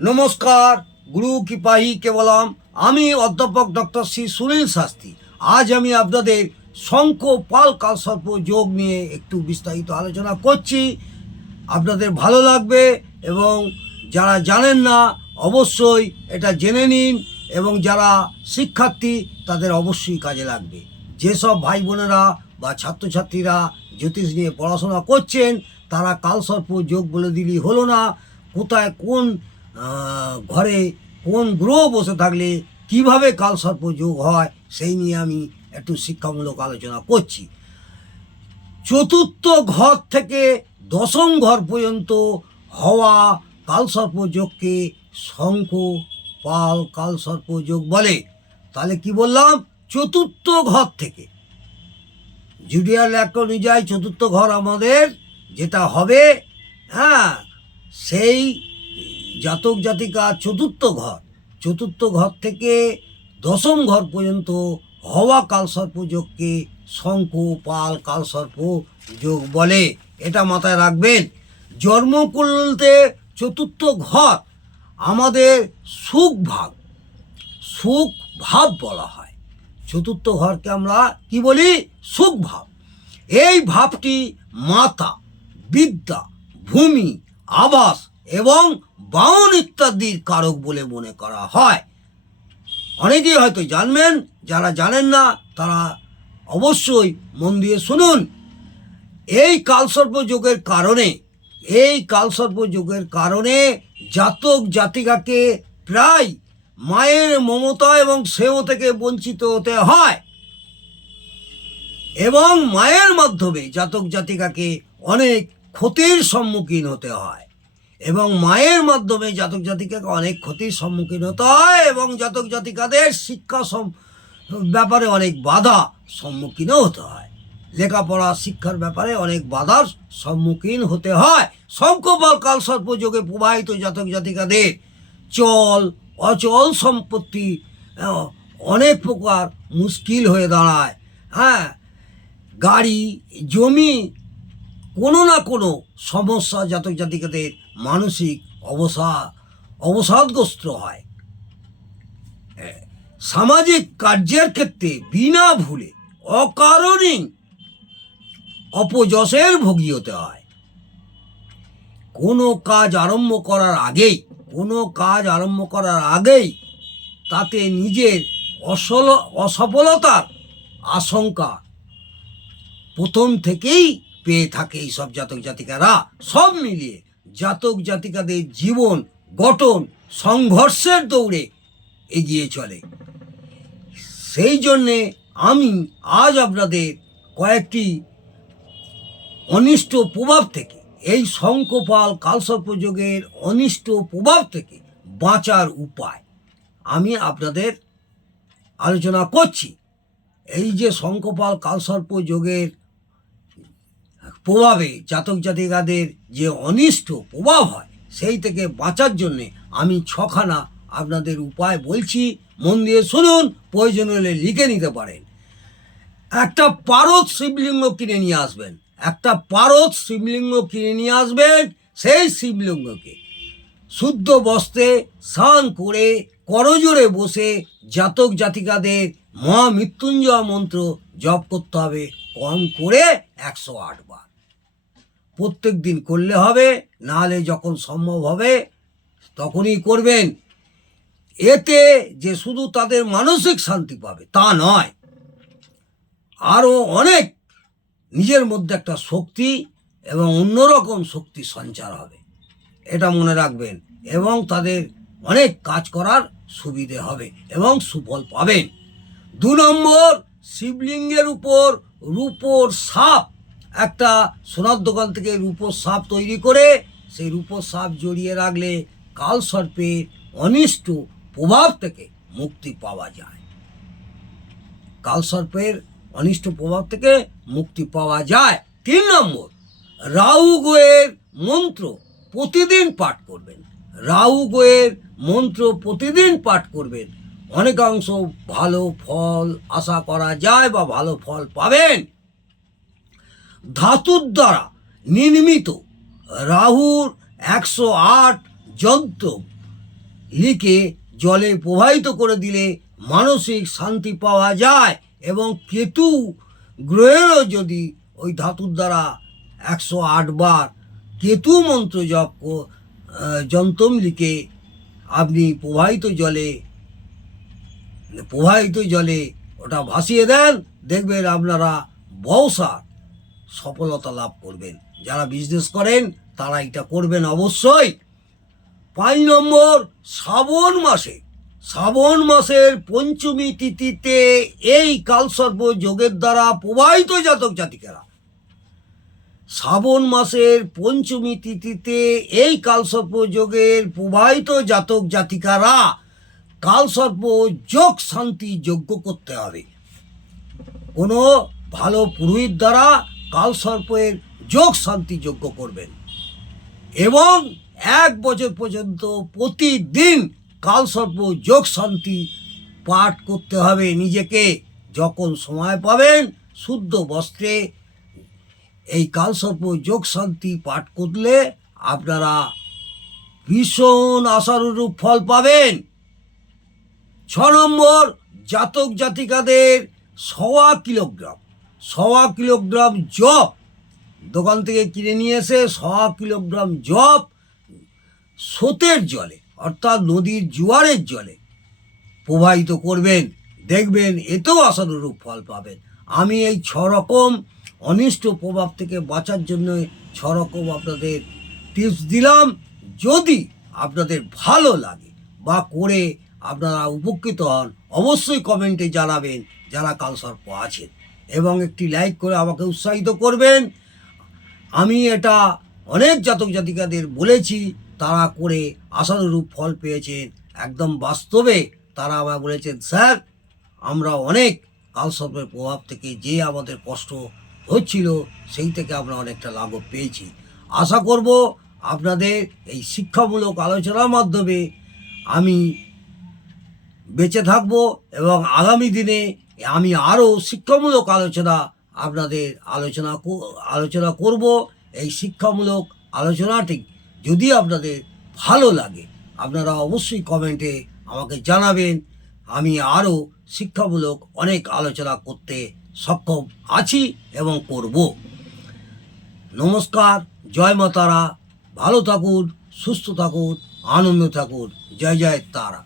নমস্কার, গুরু কৃপাহি কেবলম। আমি অধ্যাপক ডক্টর শ্রী সুনীল শাস্ত্রী। আজ আমি আপনাদের শঙ্খ পাল কালসর্প যোগ নিয়ে একটু বিস্তারিত আলোচনা করছি। আপনাদের ভালো লাগবে এবং যারা জানেন না অবশ্যই এটা জেনে নিন, এবং যারা শিক্ষার্থী তাদের অবশ্যই কাজে লাগবে। যেসব ভাই বোনেরা বা ছাত্রছাত্রীরা জ্যোতিষ নিয়ে পড়াশোনা করছেন তারা কালসর্প যোগ বলে দিলেই হলো না। কোথায় কোন ঘরে কোন গ্রহ বসে থাকলে কিভাবে কালসর্প যোগ হয় সেই নিয়ে আমি একটু শিক্ষামূলক আলোচনা করছি। চতুর্থ ঘর থেকে দশম ঘর পর্যন্ত হওয়া কালসর্প যোগকে শঙ্খ পাল কালসর্প যোগ বলে। তাহলে কি বললাম? চতুর্থ ঘর থেকে, জুডিয়াল ল্যাক অনুযায়ী চতুর্থ ঘর আমাদের যেটা হবে, সেই জাতক জাতিকা চতুর্থ ঘর থেকে দশম ঘর পর্যন্ত হওয়া কালসর্প যোগকে শঙ্খ পাল কালসর্প যোগ বলে। এটা মাথায় রাখবেন। জন্মকুণ্ডলিতে চতুর্থ ঘর আমাদের সুখ ভাব বলা হয়। চতুর্থ ঘরকে আমরা কি বলি? সুখ ভাব। এই ভাবটি মাতা, বিদ্যা, ভূমি, আবাস এবং বাহন ইত্যাদির কারক বলে মনে করা হয়। অনেকেই হয়তো জানবেন, যারা জানেন না তারা অবশ্যই মন দিয়ে শুনুন। এই কালসর্প যোগের কারণে জাতক জাতিকাকে প্রায় মায়ের মমতা এবং স্নেহ থেকে বঞ্চিত হতে হয়, এবং মায়ের মাধ্যমে জাতক জাতিকাকে অনেক ক্ষতির সম্মুখীন হতে হয়, এবং মায়ের মাধ্যমে জাতক জাতিকাকে অনেক ক্ষতির সম্মুখীন হতে হয়, এবং জাতক জাতিকাদের শিক্ষা ব্যাপারে অনেক বাধা সম্মুখীনও হতে হয়। লেখাপড়া শিক্ষার ব্যাপারে অনেক বাধার সম্মুখীন হতে হয়। শঙ্খ পাল কালসর্প যোগে প্রবাহিত জাতক জাতিকাদের অচল সম্পত্তি অনেক প্রকার মুশকিল হয়ে দাঁড়ায়। গাড়ি জমি কোনো না কোনো সমস্যা জাতক জাতিকাদের মানসিক অবসাদগ্রস্ত হয়। সামাজিক কার্যের ক্ষেত্রে বিনা ভুলে অকারণে অপযশের ভোগী হতে হয়। কোনো কাজ আরম্ভ করার আগেই তাতে নিজের অসফলতার আশঙ্কা প্রথম থেকেই পেয়ে থাকে এইসব জাতক জাতিকারা। সব মিলিয়ে জাতক জাতিকাদের জীবন গঠন সংঘর্ষের দৌড়ে এগিয়ে চলে। সেই জন্যে আমি আজ আপনাদের কয়েকটি অনিষ্ট প্রভাব থেকে, এই শঙ্খ পাল কালসর্প যোগের অনিষ্ট প্রভাব থেকে বাঁচার উপায় আমি আপনাদের আলোচনা করছি। এই যে শঙ্খ পাল কালসর্প যোগের প্রভাবে জাতক জাতিকাদের যে অনিষ্ট প্রভাব হয় সেই থেকে বাঁচার জন্যে আমি 6খানা আপনাদের উপায় বলছি। মন দিয়ে শুনুন, প্রয়োজন হলে লিখে নিতে পারেন। একটা পারদ শিবলিঙ্গ কিনে নিয়ে আসবেন। সেই শিবলিঙ্গকে শুদ্ধ বস্ত্রে স্নান করে করজোড়ে বসে জাতক জাতিকাদের মহামৃত্যুঞ্জয় মন্ত্র জপ করতে হবে, কম করে 108 বার। প্রত্যেক দিন করলে হবে, নাহলে যখন সম্ভব হবে তখনই করবেন। এতে যে শুধু তাদের মানসিক শান্তি পাবে তা নয়, আরও অনেক নিজের মধ্যে একটা শক্তি এবং অন্যরকম শক্তি সঞ্চার হবে, এটা মনে রাখবেন। এবং তাদের অনেক কাজ করার সুবিধে হবে এবং সুফল পাবেন। 2 নম্বর, শিবলিঙ্গের উপর রূপোর সাপ, একটা সোনার দোকান থেকে রূপোর সাপ তৈরি করে সেই রূপোর সাপ জড়িয়ে রাখলে কালসর্পের অনিষ্ট প্রভাব থেকে মুক্তি পাওয়া যায়। 3 নম্বর, রাহু গ্রহের মন্ত্র প্রতিদিন পাঠ করবেন। অনেকাংশ ভালো ফল আশা করা যায় বা ভালো ফল পাবেন। ধাতুর দ্বারা নির্মিত রাহুর 108 যন্ত্র লিখে জলে প্রবাহিত করে দিলে মানসিক শান্তি পাওয়া যায়। এবং কেতু গ্রহেরও যদি ওই ধাতুর দ্বারা 108 বার কেতু মন্ত্র যন্তম লিখে আপনি প্রবাহিত জলে ওটা ভাসিয়ে দেন, দেখবেন আপনারা বহুসার সফলতা লাভ করবেন। যারা বিজনেস করেন তারা এটা করবেন অবশ্যই। 5 নম্বর, শ্রাবণ মাসের পঞ্চমী তিথিতে এই কালসর্প যোগের দ্বারা প্রবাহিত জাতক জাতিকারা, শ্রাবণ মাসের পঞ্চমী তিথিতে এই কালসর্প যোগের প্রবাহিত জাতক জাতিকারা কালসর্প যোগ শান্তি যজ্ঞ করতে হবে। কোনো ভালো পুরোহিত দ্বারা কালসর্পের যোগ শান্তি যজ্ঞ করবেন এবং 1 বছর পর্যন্ত প্রতিদিন কালসর্প যোগ শান্তি পাঠ করতে হবে। নিজেকে যখন সময় পাবেন শুদ্ধ বস্ত্রে এই কালসর্প যোগ শান্তি পাঠ করলে আপনারা ভীষণ আশানুরূপ ফল পাবেন। 6 নম্বর, জাতক জাতিকাদের 1.25 কিলোগ্রাম জব দোকান থেকে কিনে নিয়ে এসে 1.25 কিলোগ্রাম জব স্রোতের জলে অর্থাৎ নদীর জোয়ারের জলে প্রবাহিত করবেন, দেখবেন এতেও আশানুরূপ ফল পাবেন। আমি এই 6 রকম অনিষ্ট প্রভাব থেকে বাঁচার জন্য 6 রকম আপনাদের টিপস দিলাম। যদি আপনাদের ভালো লাগে বা করে আপনারা উপকৃত হন অবশ্যই কমেন্টে জানাবেন যারা কালসর্প আছেন, এবং একটি লাইক করে আমাকে উৎসাহিত করবেন। আমি এটা অনেক জাতক জাতিকাদের বলেছি, তারা করে আশানুরূপ ফল পেয়েছেন। একদম বাস্তবে তারা আবার বলেছেন, স্যার আমরা অনেক কালসর্পের প্রভাব থেকে যে আমাদের কষ্ট হচ্ছিল সেই থেকে আমরা অনেকটা লাভ পেয়েছি। আশা করব আপনাদের এই শিক্ষামূলক আলোচনার মাধ্যমে আমি বেঁচে থাকব এবং আগামী দিনে আমি আরও শিক্ষামূলক আলোচনা আপনাদের আলোচনা করব। এই শিক্ষামূলক আলোচনাটি যদি আপনাদের ভালো লাগে আপনারা অবশ্যই কমেন্টে আমাকে জানাবেন। আমি আরও শিক্ষামূলক অনেক আলোচনা করতে সক্ষম আছি এবং করব। নমস্কার, জয় মা তারা, ভালো থাকুন, সুস্থ থাকুন, আনন্দ থাকুন, জয় জয় তারা।